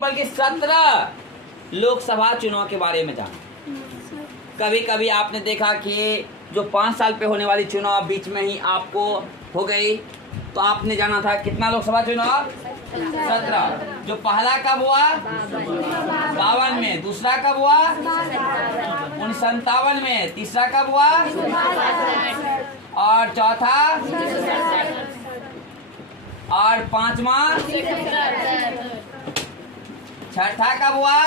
बल्कि 17 लोकसभा चुनाव के बारे में जाना। कभी कभी आपने देखा कि जो 5 साल पे होने वाली चुनाव बीच में ही आपको हो गई, तो आपने जाना था कितना लोकसभा चुनाव 17। जो पहला कब हुआ 52 में, दूसरा कब हुआ 1957 में, तीसरा कब हुआ और चौथा और पांचवा छठा कब हुआ,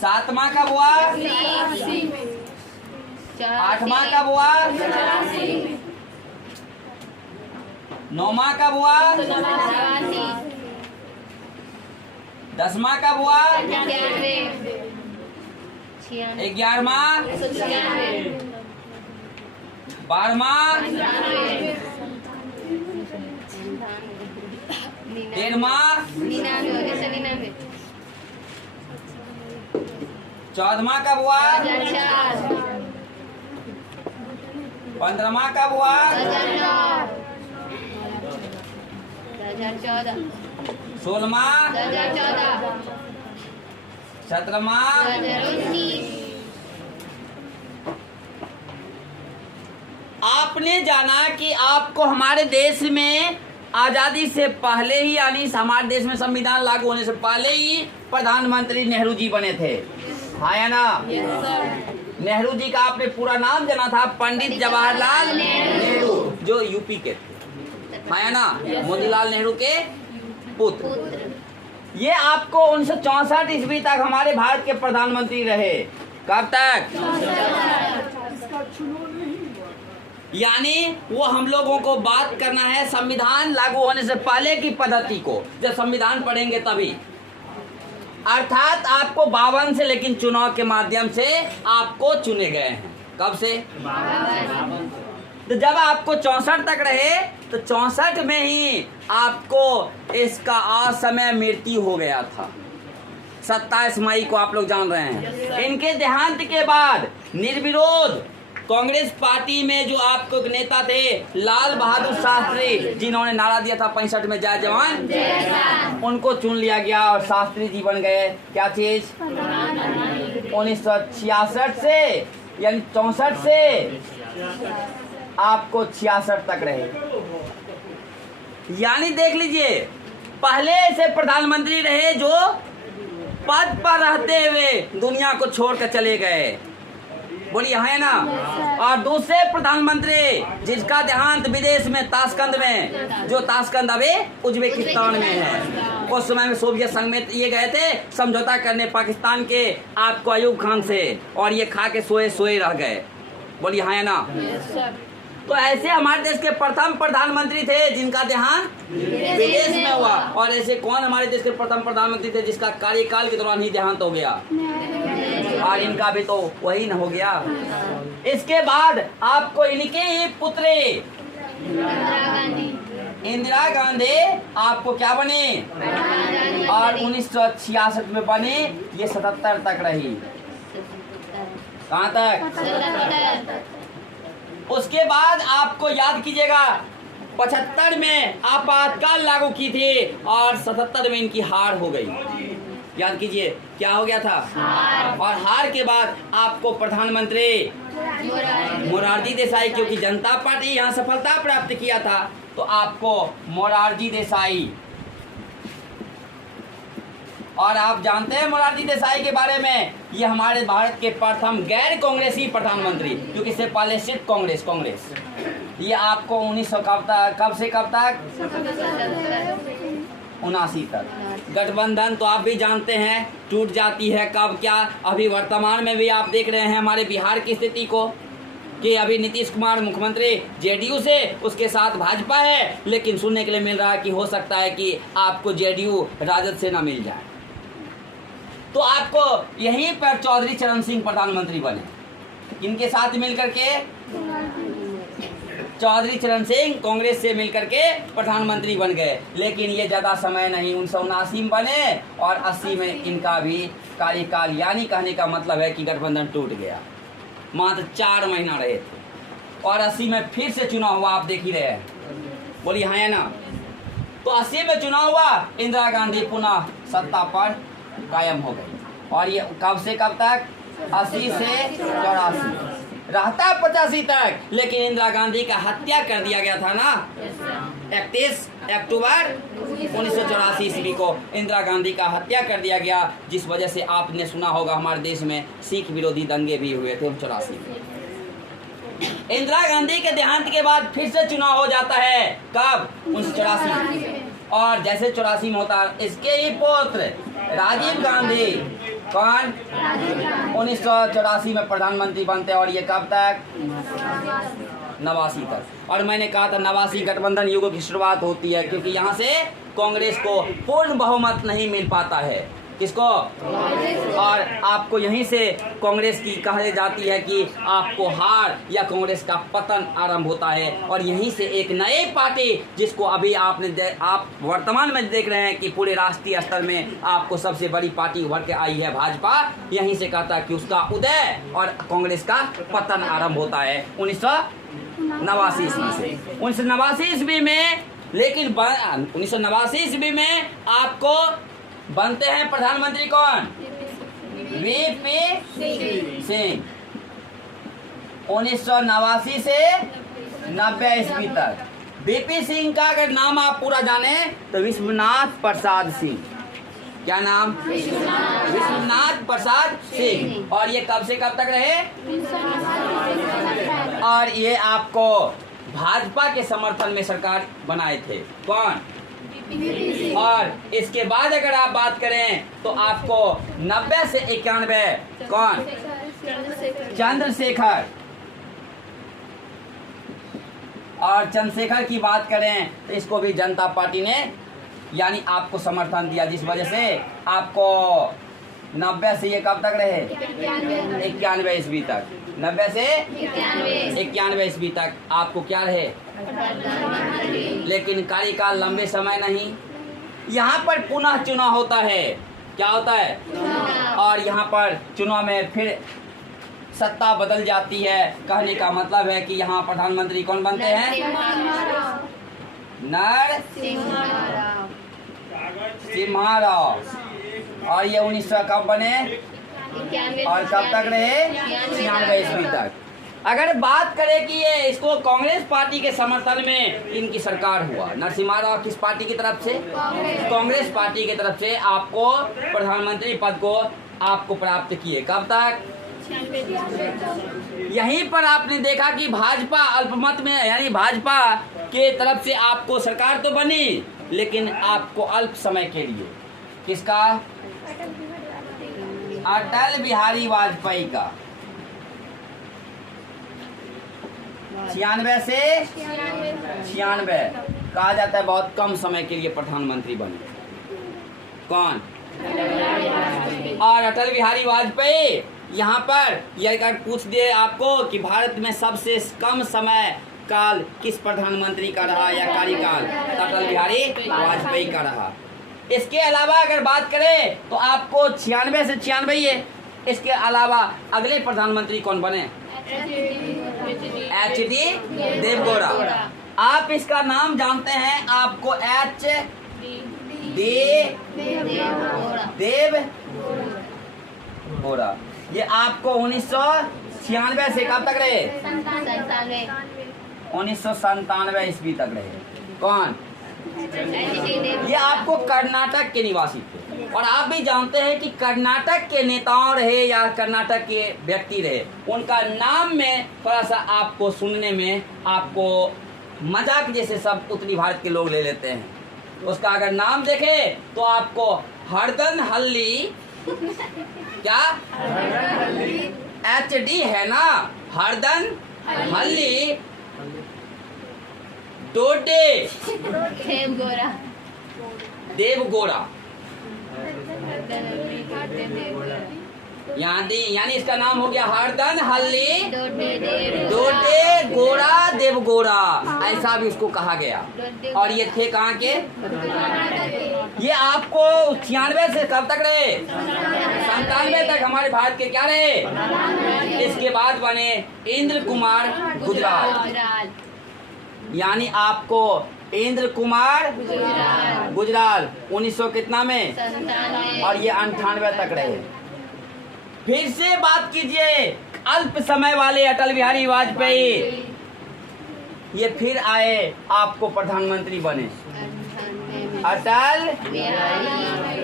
सातवां कब हुआ, आठवां कब हुआ, नौवां कब हुआ, 10वां कब हुआ, 11वां, 12वां, 13वां, 14वां कब हुआ, 15वां कब हुआ, 16वां, 17वां, आपने जाना कि आपको हमारे देश में आजादी से पहले ही, यानी हमारे देश में संविधान लागू होने से पहले ही प्रधानमंत्री नेहरू जी बने थे, हाँ या ना? नेहरू जी का आपने पूरा नाम जाना था, पंडित जवाहरलाल नेहरू, जो यूपी के थे, हाँ या ना? मोतीलाल नेहरू के पुत्र। ये आपको 1964 ईस्वी तक हमारे भारत के प्रधानमंत्री रहे। कब तक? यानी वो हम लोगों को बात करना है संविधान लागू होने से पहले की पद्धति को, जब संविधान पढ़ेंगे तभी। अर्थात आपको 52 से, लेकिन चुनाव के माध्यम से आपको चुने गए हैं। कब से? तो जब आपको 64 तक रहे, तो 64 में ही आपको इसका असमय मृत्यु हो गया था। 27 मई को आप लोग जान रहे हैं। इनके देहांत के बाद निर्विरोध कांग्रेस पार्टी में जो आपको नेता थे लाल बहादुर शास्त्री, जिन्होंने नारा दिया था 65 में जय जवान, उनको चुन लिया गया और शास्त्री जी बन गए। क्या चीज? 1966 से, यानी 64 से आपको 66 तक रहे। यानी देख लीजिए, पहले से प्रधानमंत्री रहे जो पद पर रहते हुए दुनिया को छोड़कर चले गए, बोलिए है ना? और दूसरे प्रधानमंत्री जिसका देहांत विदेश में ताशकंद में, जो ताशकंद अभी उज्बेकिस्तान में है, उस समय में सोवियत संघ में ये गए थे समझौता करने पाकिस्तान के आपको अयूब खान से, और ये खा के सोए सोए रह गए, बोलिए है ना? तो ऐसे हमारे देश के प्रथम प्रधानमंत्री थे जिनका देहांत विदेश में हुआ। और ऐसे कौन हमारे देश के प्रथम प्रधानमंत्री थे जिसका कार्यकाल के दौरान ही देहांत हो गया? और इनका भी तो वही न हो गया। इसके बाद आपको इनके ही पुत्री इंदिरा गांधी आपको क्या बने, और 1966 में बने। ये 77 तक रही। कहाँ तक? उसके बाद आपको याद कीजिएगा, 75 में आपातकाल लागू की थी और 77 में इनकी हार हो गई। याद कीजिए क्या हो गया था? और हार के बाद आपको प्रधानमंत्री मोरारजी देसाई, क्योंकि जनता पार्टी यहाँ सफलता प्राप्त किया था, तो आपको मोरारजी देसाई, और आप जानते हैं मोरारजी देसाई के बारे में, ये हमारे भारत के प्रथम गैर कांग्रेसी प्रधानमंत्री, क्योंकि इससे पहले सिर्फ कांग्रेस। ये आपको 1900 कब से कब तक? 79 तक। गठबंधन तो आप भी जानते हैं टूट जाती है कब क्या। अभी वर्तमान में भी आप देख रहे हैं हमारे बिहार की स्थिति को, कि अभी नीतीश कुमार मुख्यमंत्री जेडीयू से, उसके साथ भाजपा है, लेकिन सुनने के लिए मिल रहा है कि हो सकता है कि आपको जेडीयू राजद से ना मिल जाए। तो आपको यहीं पर चौधरी चरण सिंह प्रधानमंत्री बने। इनके साथ मिलकर के चौधरी चरण सिंह कांग्रेस से मिलकर के प्रधानमंत्री बन गए। लेकिन ये ज़्यादा समय नहीं, 1979 में बने और 80 में इनका भी कार्यकाल, यानी कहने का मतलब है कि गठबंधन टूट गया। मात्र 4 महीना रहे थे और 80 में फिर से चुनाव हुआ। आप देख ही रहे हैं, बोलिए हाँ या ना? तो 80 में चुनाव हुआ, इंदिरा गांधी पुनः सत्ता पर कायम हो गई। और ये कब से कब तक? 80 से 84, रहता 85 तक, लेकिन इंदिरा गांधी का हत्या कर दिया गया था ना 31 अक्टूबर 1984 ईस्वी को इंदिरा गांधी का हत्या कर दिया गया, जिस वजह से आपने सुना होगा हमारे देश में सिख विरोधी दंगे भी हुए थे 84 में। इंदिरा गांधी के देहांत के बाद फिर से चुनाव हो जाता है, कब? 1984 में। और जैसे 84 में होता, इसके ही पुत्र राजीव गांधी, कौन? 1984 में प्रधानमंत्री बनते, और ये कब तक? 89 तक। और मैंने कहा था 89 गठबंधन युग की शुरुआत होती है, क्योंकि यहाँ से कांग्रेस को पूर्ण बहुमत नहीं मिल पाता है। किसको? और आपको यहीं से कांग्रेस की कही जाती है कि आपको हार या कांग्रेस का पतन आरंभ होता है। और यहीं से एक नई पार्टी, जिसको अभी आप वर्तमान में देख रहे हैं कि पूरे राष्ट्रीय स्तर में आपको सबसे बड़ी पार्टी उभर के आई है भाजपा, यहीं से कहता है कि उसका उदय और कांग्रेस का पतन आरंभ होता है 1989 ईस्वी से। 1989 ईस्वी में, लेकिन 1989 ईस्वी में आपको बनते हैं प्रधानमंत्री कौन? वीपी सिंह। 1989 से 90 ईस्वी तक वीपी सिंह का अगर नाम आप पूरा जाने तो विश्वनाथ प्रसाद सिंह। क्या नाम? विश्वनाथ प्रसाद सिंह। और ये कब से कब तक रहे? और ये आपको भाजपा के समर्थन में सरकार बनाए थे, कौन? और इसके बाद अगर आप बात करें तो आपको 90 से 91 कौन? चंद्रशेखर। और चंद्रशेखर की बात करें तो इसको भी जनता पार्टी ने यानी आपको समर्थन दिया, जिस वजह से आपको 90 से ये कब तक रहे? 91 ईस्वी तक। 90 से 91 ईस्वी तक आपको क्या रहे? लेकिन कार्यकाल लंबे समय नहीं। यहाँ पर पुनः चुनाव होता है। क्या होता है? और यहाँ पर चुनाव में फिर सत्ता बदल जाती है। कहने का मतलब है कि यहाँ प्रधानमंत्री कौन बनते हैं? नरसिम्हा राव। और ये 1900 कब बने और कब तक रहे? 96 ईस्वी तक। अगर बात करें कि ये इसको कांग्रेस पार्टी के समर्थन में इनकी सरकार हुआ, नरसिम्हा राव किस पार्टी की तरफ से? कांग्रेस पार्टी की तरफ से आपको प्रधानमंत्री पद को आपको प्राप्त किए। कब तक? यहीं पर आपने देखा कि भाजपा अल्पमत में, यानी भाजपा के तरफ से आपको सरकार तो बनी, लेकिन आपको अल्प समय के लिए। किसका? अटल बिहारी वाजपेयी का। 96 से 96 कहा जाता है बहुत कम समय के लिए प्रधानमंत्री बने। कौन? और अटल बिहारी वाजपेयी। यहाँ पर यह अगर पूछ दे आपको कि भारत में सबसे कम समय काल किस प्रधानमंत्री का रहा या कार्यकाल, तो अटल बिहारी वाजपेयी का रहा। इसके अलावा अगर बात करें तो आपको 96 से 96 है। इसके अलावा अगले प्रधानमंत्री कौन बने? HD देवगौड़ा। आप इसका नाम जानते हैं? आपको देवगौड़ा। ये आपको 1996 से कब तक रहे? 1997 ईस्वी तक रहे। कौन? ये आपको कर्नाटक के निवासी थे। और आप भी जानते हैं कि कर्नाटक के नेताओं रहे या कर्नाटक के व्यक्ति रहे, उनका नाम में थोड़ा सा आपको सुनने में आपको मजाक जैसे सब उत्तरी भारत के लोग ले लेते हैं। उसका अगर नाम देखें तो आपको हरदन हल्ली, क्या HD है ना, हरदन हल्ली डोडे देवगौड़ा। यानी इसका नाम हो गया हरदन हल्ली डोडे गोड़ा देवगौड़ा, ऐसा भी उसको कहा गया। और ये थे कहाँ के? ये आपको 96 से कब तक रहे? 97 तक हमारे भारत के क्या रहे? इसके बाद बने इंद्र कुमार गुजराल। यानी आपको इंद्र कुमार गुजराल 1900 कितना में, और ये 98 तक रहे। फिर से बात कीजिए अल्प समय वाले अटल बिहारी वाजपेयी, ये फिर आए आपको प्रधानमंत्री बने अटल,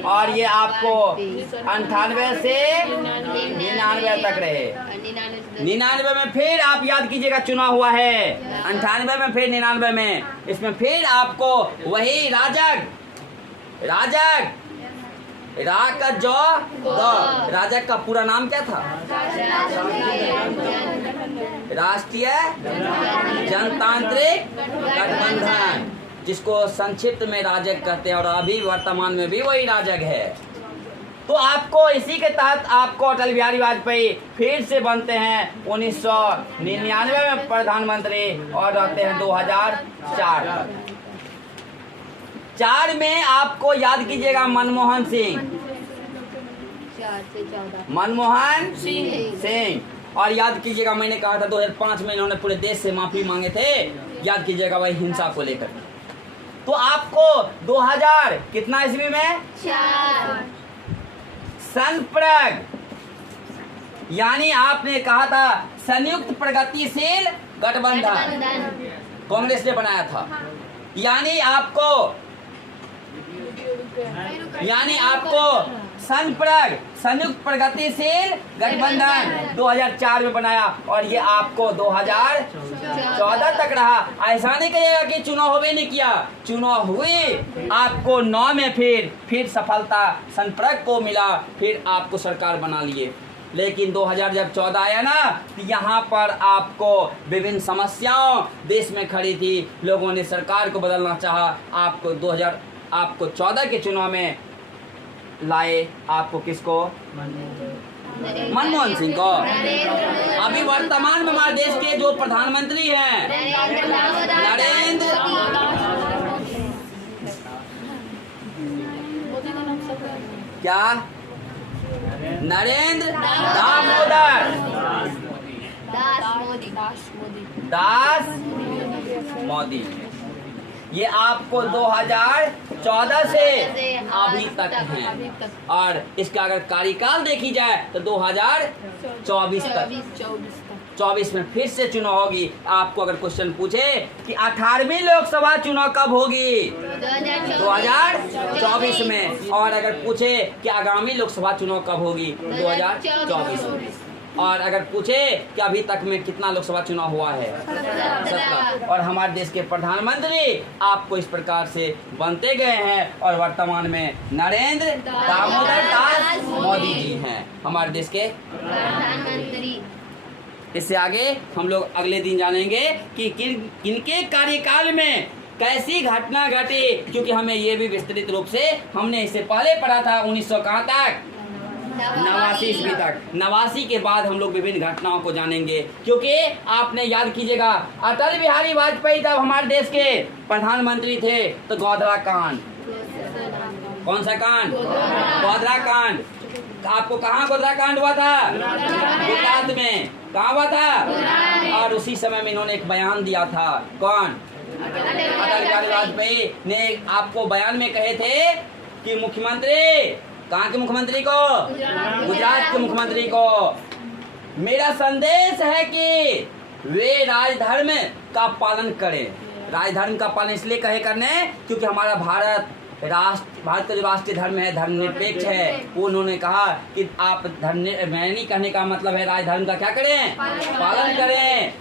और ये आपको 98 से 99 तक रहे। 99 में फिर आप याद कीजिएगा चुनाव हुआ है, 98 में फिर 99 में, इसमें फिर आपको वही राजग राजग का पूरा नाम क्या था? राष्ट्रीय जनतांत्रिक गठबंधन, जिसको संक्षिप्त में राजग कहते हैं, और अभी वर्तमान में भी वही राजग है। तो आपको इसी के तहत आपको अटल बिहारी वाजपेयी फिर से बनते हैं 1999 में प्रधानमंत्री, और रहते हैं 2004 में आपको याद कीजिएगा मनमोहन सिंह, और याद कीजिएगा मैंने कहा था 2005 में इन्होंने पूरे देश से माफी मांगे थे, याद कीजिएगा वही हिंसा को लेकर। तो आपको 2000 कितना ईस्वी में संप्रग, यानी आपने कहा था संयुक्त प्रगतिशील गठबंधन कांग्रेस ने बनाया था, यानी आपको संप्रग संयुक्त प्रगतिशील गठबंधन 2004 में बनाया, और ये आपको 2014 तक रहा। ऐसा नहीं कहिएगा कि चुनाव होवे नहीं किया, चुनाव हुए, आपको 9 में फिर सफलता संप्रग को मिला, फिर आपको सरकार बना लिए। लेकिन 2000 जब 14 आया ना, तो यहाँ पर आपको विभिन्न समस्याओं देश में खड़ी थी, लोगों ने सरकार को बदलना चाहा, आपको 14 के चुनाव में लाए, आपको किसको? मनमोहन सिंह को। अभी वर्तमान में हमारे देश के जो प्रधानमंत्री हैं नरेंद्र दास मोदी, ये आपको 2014 से अभी तक हैं, और इसका अगर कार्यकाल देखी जाए तो 2024 तक। 24 में फिर से चुनाव होगी। आपको अगर क्वेश्चन पूछे कि 18वीं लोकसभा चुनाव कब होगी? 2024 में। और अगर पूछे कि आगामी लोकसभा चुनाव कब होगी? 2024 में। और अगर पूछे कि अभी तक में कितना लोकसभा चुनाव हुआ है? 17। और हमारे देश के प्रधानमंत्री आपको इस प्रकार से बनते गए हैं, और वर्तमान में नरेंद्र दामोदर दास मोदी जी हैं हमारे देश के प्रधानमंत्री। इससे आगे हम लोग अगले दिन जानेंगे कि किनके कार्यकाल में कैसी घटना घटी, क्योंकि हमें ये भी विस्तृत रूप से हमने इससे पहले पढ़ा था 1900 कहाँ तक? 89 ईस्वी तक। 89 के बाद हम लोग विभिन्न घटनाओं को जानेंगे, क्योंकि आपने याद कीजिएगा अटल बिहारी वाजपेयी जब हमारे देश के प्रधानमंत्री थे तो गोधरा कांड, कौन सा कांड? गोधरा कांड। आपको कहाँ गोधरा कांड हुआ था? गुजरात में। कहाँ हुआ था? और उसी समय में इन्होंने एक बयान दिया था। कौन? अटल बिहारी वाजपेयी ने आपको बयान में कहे थे कि मुख्यमंत्री, कहाँ के मुख्यमंत्री को? गुजरात के मुख्यमंत्री को मेरा संदेश है कि वे राजधर्म का पालन करें। राजधर्म का पालन इसलिए कहे करने क्योंकि हमारा भारत का जो राष्ट्रीय धर्म है धर्मनिरपेक्ष है। उन्होंने कहा कि आप धर्मनिरपेक्ष कहने का मतलब है राजधर्म का क्या करें? पालन करें।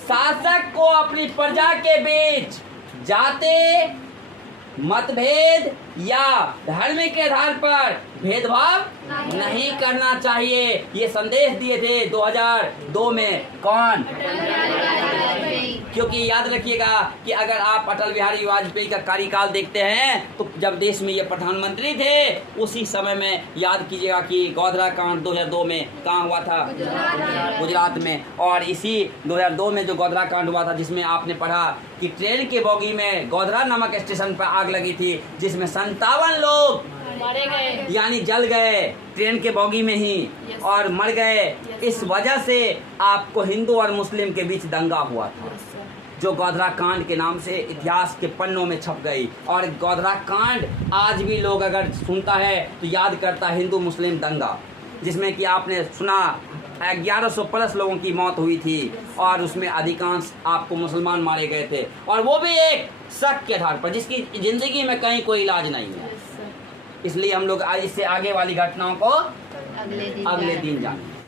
शासक को अपनी प्रजा के बीच जाते मतभेद या धर्म के आधार पर भेदभाव नहीं करना चाहिए। ये संदेश दिए थे 2002 में। कौन? क्योंकि याद रखिएगा कि अगर आप अटल बिहारी वाजपेयी का कार्यकाल देखते हैं तो जब देश में ये प्रधानमंत्री थे उसी समय में याद कीजिएगा कि गोधरा कांड 2002 में कहाँ हुआ था? गुजरात में। और इसी 2002 में जो गोधरा कांड हुआ था जिसमें आपने पढ़ा कि ट्रेन के बोगी में गोधरा नामक स्टेशन पर आग लगी थी, जिसमें 57 लोग मारे गए, यानी जल गए ट्रेन के बोगी में ही और मर गए। इस वजह से आपको हिंदू और मुस्लिम के बीच दंगा हुआ था, जो गोधरा कांड के नाम से इतिहास के पन्नों में छप गई। और गोधरा कांड आज भी लोग अगर सुनता है तो याद करता है हिंदू मुस्लिम दंगा, जिसमें कि आपने सुना 1100 प्लस लोगों की मौत हुई थी और उसमें अधिकांश आपको मुसलमान मारे गए थे, और वो भी एक शक के आधार पर, जिसकी ज़िंदगी में कहीं कोई इलाज नहीं है। इसलिए हम लोग इससे आगे वाली घटनाओं को अगले दिन जानेंगे।